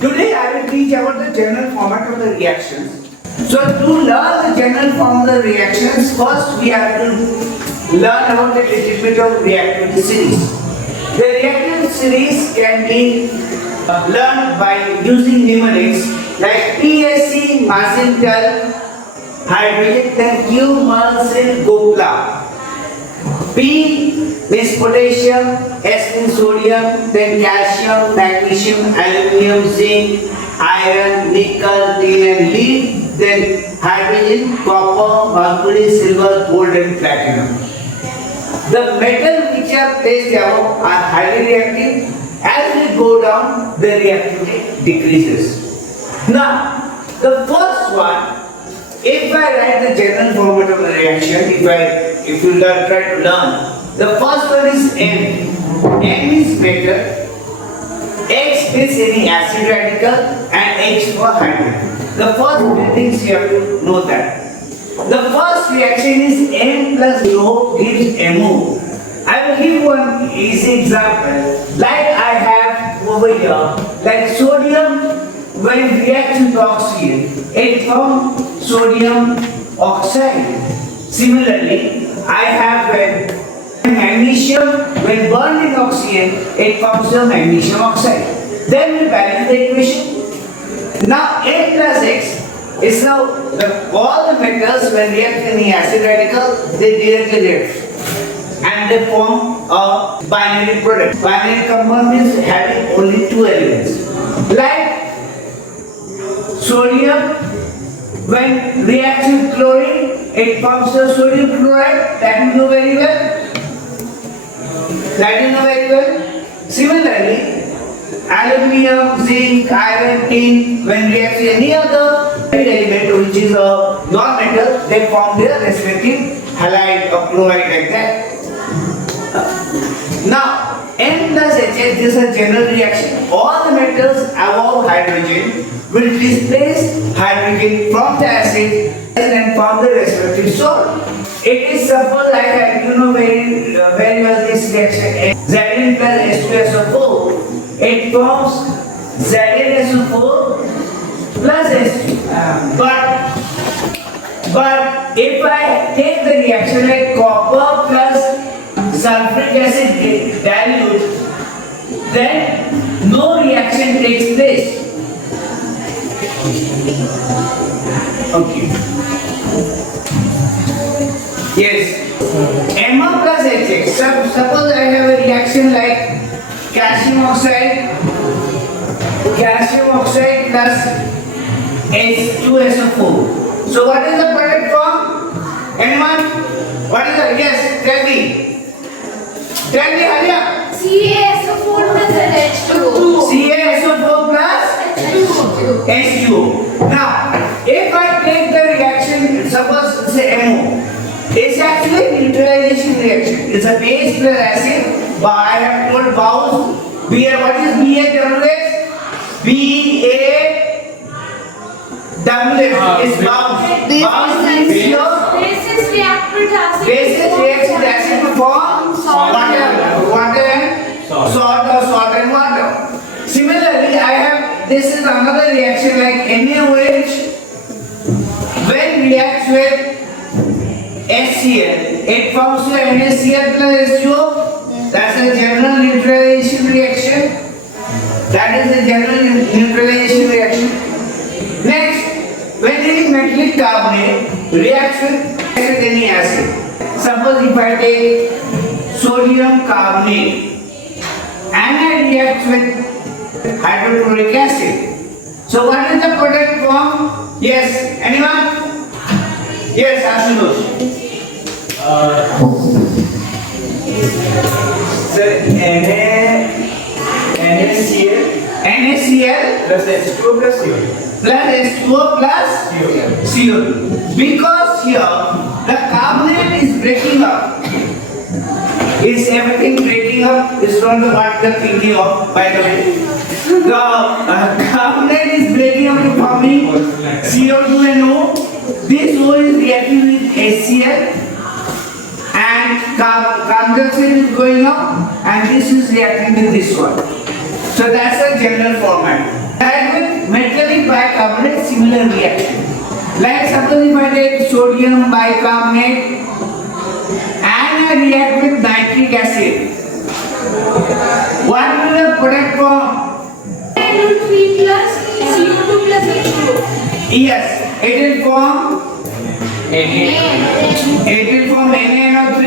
Today I will teach about the general format of the reactions. So to learn the general form of the reactions, first we have to learn about the little bit of reactivity series. The reactivity series can be learned by using mnemonics like PSC, Marcintel, hydrogen, then Q, Marcin, Gopla. P means potassium, S means sodium, then calcium, magnesium, aluminium, zinc, iron, nickel, tin and lead, then hydrogen, copper, mercury, silver, gold and platinum. The metals which are placed above are highly reactive. As we go down, the reactivity decreases. Now, the first one, if I write the general format of the reaction, if you try to learn, the first one is N. N is metal, X is any acid radical, and H for hydrogen. The first three things you have to know that. The first reaction is N plus O gives MO. I will give one easy example. Like I have over here, like sodium when reacts with oxygen, it forms sodium oxide. Similarly, I have magnesium when burned in oxygen, it forms the magnesium oxide. Then we balance the equation. Now N plus X is now all the metals when react in the acid radical, they directly react and they form a binary product. Binary compound means having only two elements. Like sodium, when reacts with chlorine, it forms the sodium chloride. That you know very well. Similarly, aluminium, zinc, iron, tin, when reacts with any other element which is a non-metal, they form their respective halide or chloride like that. Now, N plus HF, this is a general reaction. All the metals above hydrogen will displace hydrogen from the acid and form the respective salt. It is suppose like you know very well this reaction Zn plus H2SO4. It forms ZnSO4 plus H2. But if I take the reaction like copper plus sulfuric acid dilute, then no reaction takes place. Okay. Yes. MO plus HX. Suppose I have a reaction like calcium oxide plus H2SO4. So what is the product form? Anyone? What is the? Yes, tell me. Tell me, hurry up. CaSO4 plus H2O. CaSO4 plus H2O. Now, if I take the reaction, suppose say MO, it's actually a neutralization reaction. It's a base plus acid, but I have told Bowles. What is BAWS? BAWS is Bowles. Bowles means your Bases react with acid. bases reacts with acid to form water and salt and water. Similarly, I have this is another reaction like NaOH. When reacts with HCl, it forms the NaCl plus H2O. That's a general neutralization reaction. That is a general neutralization reaction. Next, when the metallic carbonate reacts with any acid. Suppose if I take sodium carbonate and I react with hydrochloric acid. So what is the product form? Yes, anyone? Yes, Ashutosh. NaCl plus H2O plus CO2. plus H2O plus CO2. Because here the carbonate is breaking up. Is everything breaking up? Is not what you are thinking of, by the way. The carbonate is breaking up to forming CO2 and O. This O is reacting with HCl and carbon dioxide is going up and this is reacting with this one. So that's the general format. That sodium bicarbonate and react with nitric acid. What will the product form? NO3 plus CO2 plus H2O. Yes, it will form NaNO3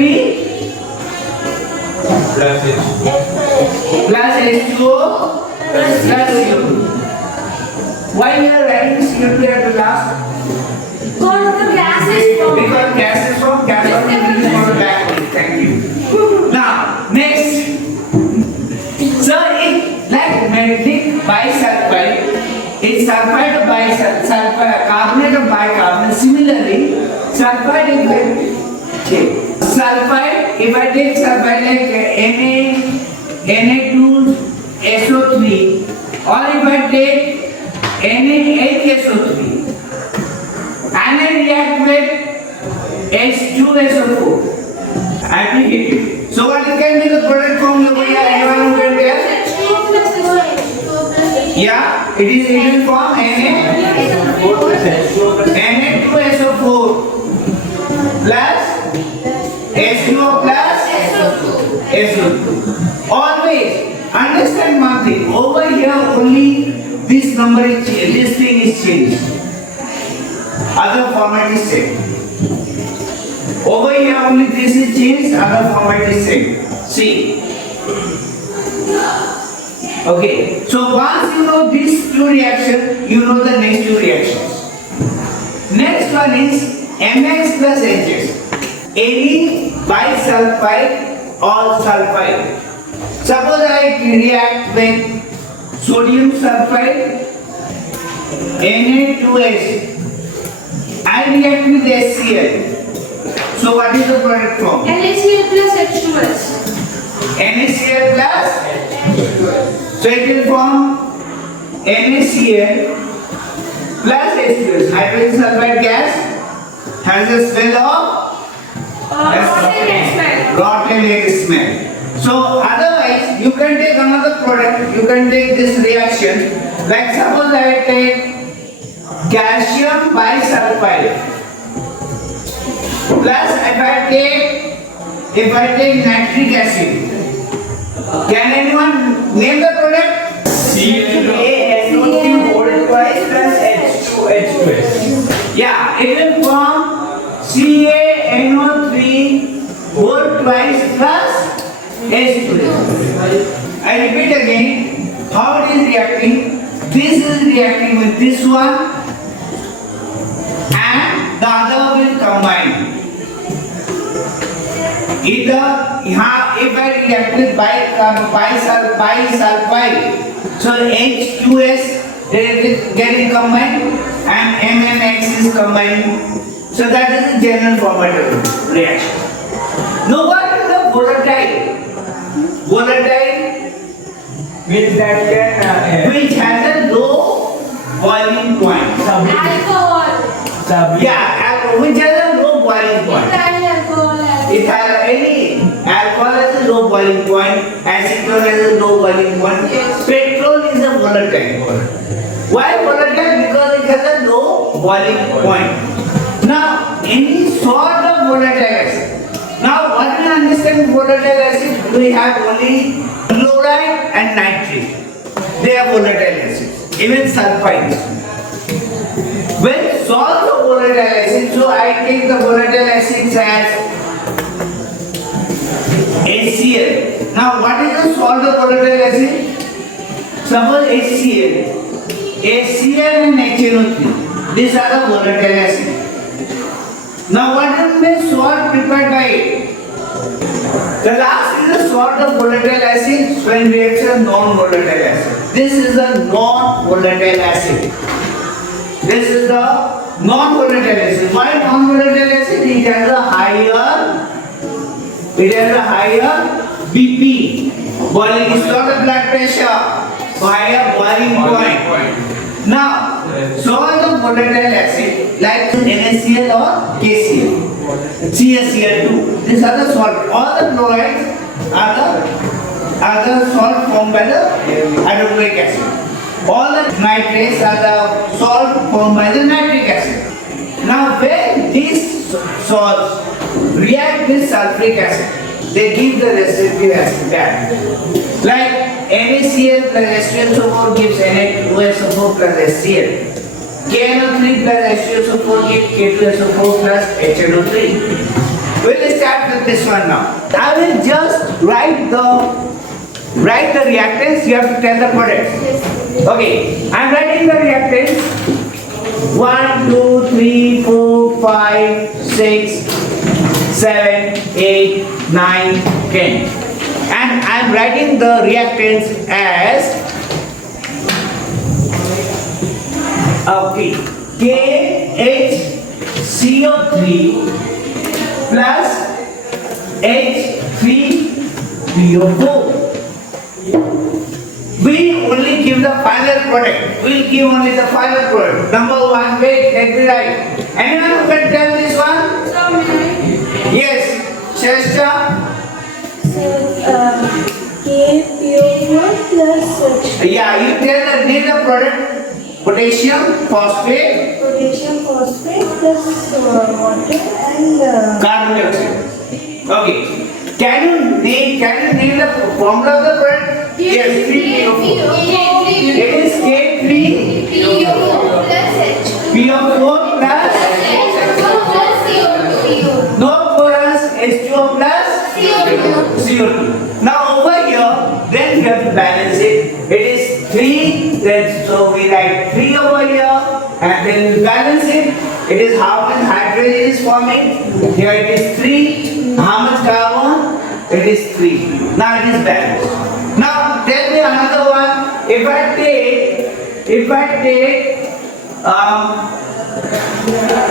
plus H2O plus CO2. Why you are writing CO2 at the last? Because the gas is from. Because gas is from gas or release from the back. Thank you. Now, next. So, it like metallic bisulfide, it's sulfide of bisulfide, carbonate of bicarbonate. Similarly, sulfide if I take sulfide like Na2SO3, or if I take Na8SO3 and I react with H2SO4. Applicated. So what can be the product formula? Anyone who can tell? H2O plus H2O. Yeah, it is written from Na2SO4 plus H2O plus SO2. Always understand one thing. Over here only this number is changed. This thing is changed. Other format is same. Over here only this is changed, other format is same. See. Okay. So once you know these two reactions, you know the next two reactions. Next one is MX plus HS. Any bisulfide or sulfide. Suppose I react with sodium sulfide, Na2S. I react with HCl. So what is the product form? NaCl plus H2S. NaCl plus. So it will form NaCl plus H2S. Hydrogen sulfide gas has a smell of rotten egg smell. So otherwise you can take another product. You can take this reaction. Like suppose I take calcium bisulfide. Plus if I take nitric acid, can anyone name the product? CaNO3 whole twice plus H2S. Yeah, it will form CaNO3 whole twice plus H2S. I repeat again, how it is reacting. This is reacting with this one and the other will combine. Either if I react with bisulfide, so H2S getting combined and MMX is combined. So that is the general format of reaction. Now what is the volatile? Volatile Which that can which has a low boiling point. Alcohol. Yeah, which has a low boiling point. Ethyl alcohol. It has any alcohol has a low boiling point, acetone has a low boiling point. Yes. Petrol is a volatile. Why volatile? Because it has a low boiling point. Now, any sort of volatile acid. Now, what we understand volatile acid? We have only chloride and nitrate. They are volatile acids. Even sulfides. When solve the volatile acid, so I take the volatile acids as HCl. Now what is the salt of volatile acid? Suppose HCl. HCl and HNO3. These are the volatile acids. Now what is the salt prepared by it? The last is the salt of volatile acid when reaction non-volatile acid. This is a non-volatile acid. This is the non-volatile acid. Why non-volatile acid? It has a higher BP. Boiling is not a blood pressure. Higher boiling point. Now, salt of volatile acid like NaCl or KCl. CaCl2. These are the salt. All the chlorides are the salt formed by the hydrochloric acid. All the nitrates are the salt formed by the nitric acid. Now when this salts react with sulfuric acid. They give the residue acid back. Like NaCl plus H2SO4 gives Na2SO4 plus HCl. KNO3 plus H2SO4 gives K2SO4 plus HNO3. We'll start with this one now. I will just write the reactants. You have to tell the products. Okay, I'm writing the reactants. 1, 2, 3, 4, 5, 6, 7, 8, 9, 10. And I'm writing the reactants as KHCO3 plus H3PO4. We only give the final product. We'll give only the final product. Number 1, wait, let me write. Anyone who can tell this one? Yes, Shasta. KPO4 plus Yeah, you tell the name of product. Potassium phosphate. potassium phosphate plus water and Carbon dioxide. Okay. Can you name the formula of the product? Yes, 3PO4. It is K3PO4 plus no plus H2O plus CO2. Now over here, then we have to balance it. It is 3, then so we write 3 over here, and then we balance it. It is how much hydrogen is forming. Here it is 3. How much carbon? It is 3. Now it is balanced. Now tell me another one. If I take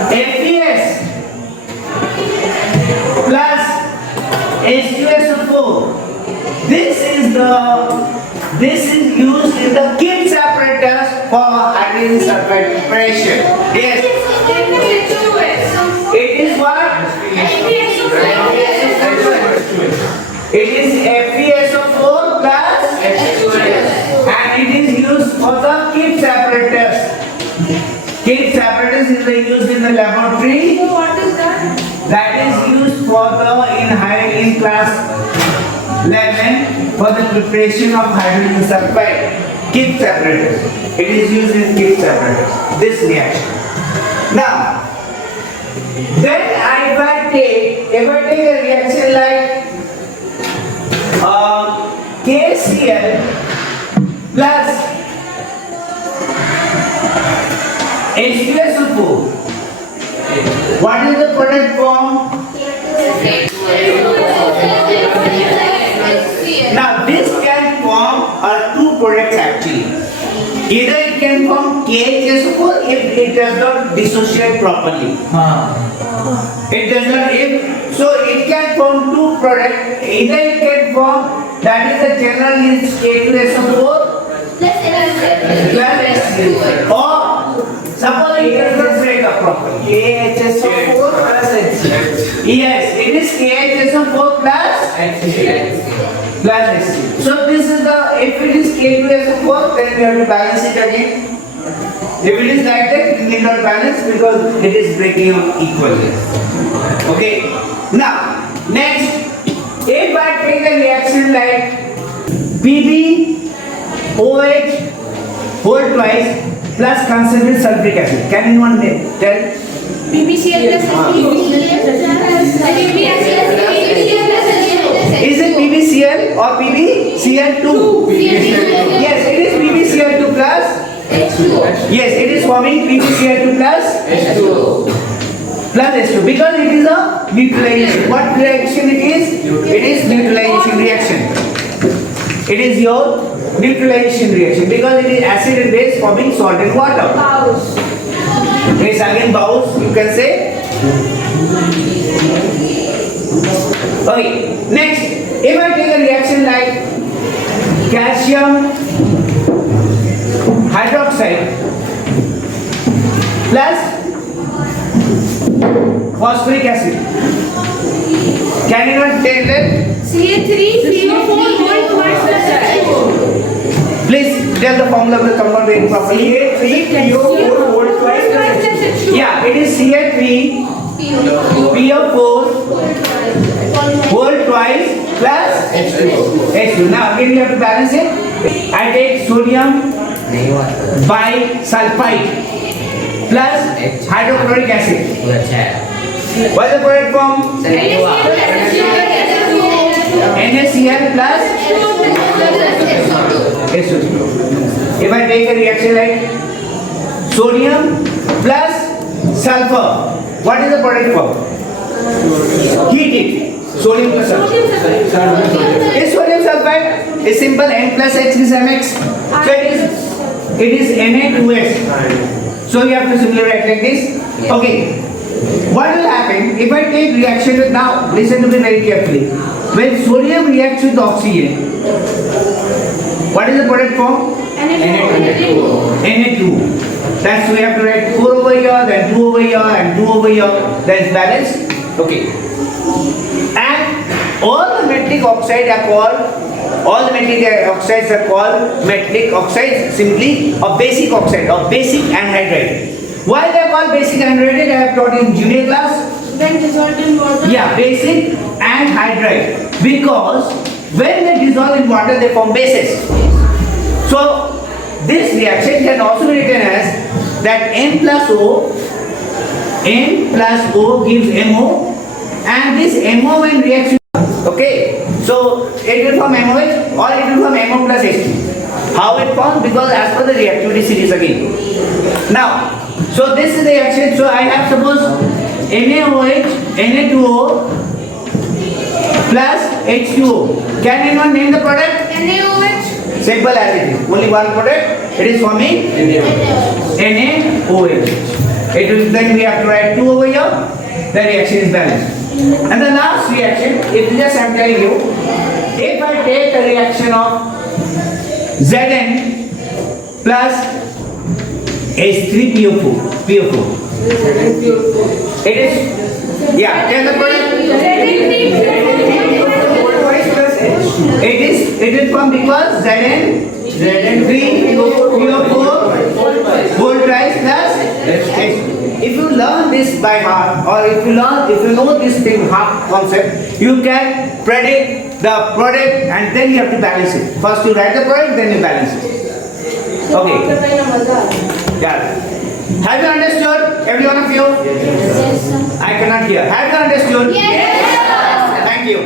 FeS plus H2SO4. This is used in the Gibbs apparatus for hydrogen sulfide preparation. Yes. It is what? It is FeSO4 plus H2S, and it is used for the Gibbs apparatus. Gibbs apparatus is used in the laboratory. What is that? That is used for the in class 11 for the preparation of hydrogen sulfide. Gibbs apparatus. It is used in Gibbs apparatus. This reaction. Now, then if I take a reaction like KCl plus H2SO4. What is the product form? Now this can form two products actually. Either it can form KHSO4 if it does not dissociate properly. It does not, so it can form two products. Either it can form, that is the general is K2SO4 plus HCl, or suppose it does not break up properly. KHSO4 plus HCl. Yes, it is KHSO4 plus HCl. So this is the, if it is K2SO4, then we have to balance it again. If it is like that, we need not balance because it is breaking up equally. Okay. Now, next, if I take a reaction like PbOH whole twice plus concentrated sulfuric acid. Can anyone tell? PbCl plus Is it PbCl or PbCl2? Yes, it is PbCl2 plus H2O. Yes, it is forming PbCl2 plus H2O. Plus H2 because it is a neutralization. What reaction it is? It is neutralization reaction. It is your neutralization reaction because it is acid and base forming salt and water. Yes, again Bowes, you can say. Okay, next, if I take a reaction like calcium hydroxide plus phosphoric acid, can you not take that? CA3PO4 whole twice plus H2O. Please tell the formula of the compound very properly. CA3PO4 whole twice plus H2O. Yeah, it is CA3PO4 PO4 whole twice plus H2. Now again we have to balance it. I take sodium bisulfite plus hydrochloric acid. What is the product form? NaCl plus H2. If I take a reaction like sodium plus sulfur, what is the product form? Heat it. Sodium plus sulfur. Is sodium sulfide is simple, N plus H is Mx. So it is Na2S. So you have to simply write like this. Okay. What will happen if I take reaction with, now listen to me very carefully. When sodium reacts with oxygen, what is the product form? Na2. That's we have to write 4 over here, then 2 over here, and 2 over here. That's balanced. Okay. And all the metallic oxides are called metallic oxides simply, or basic oxide, or basic anhydride. Why they are called basic anhydride? I have taught in junior class. When dissolved in water. Yeah, basic anhydride. Because when they dissolve in water, they form bases. So this reaction can also be written as that N plus O gives MO, and this MO when reacts. Okay, so it will form MOH or it will form MO plus H2. How it forms? Because as per the reactivity series again. Now, so this is the reaction. So I have suppose NaOH, Na2O plus H2O. Can anyone name the product? NaOH. Simple as it is. Only one product. It is forming NaOH. It will, then we have to write 2 over here. The reaction is balanced. And the last reaction, if just I am telling you, if I take a reaction of Zn plus H3PO4, it is, yeah, tell the product. It is from because Zn3PO4 whole twice plus H2. If you learn this by heart, or if you know this thing half concept, you can predict the product and then you have to balance it. First you write the product, then you balance it. Okay. Yeah. Have you understood, every one of you? Yes, sir. I cannot hear. Have you understood? Yes. Thank you.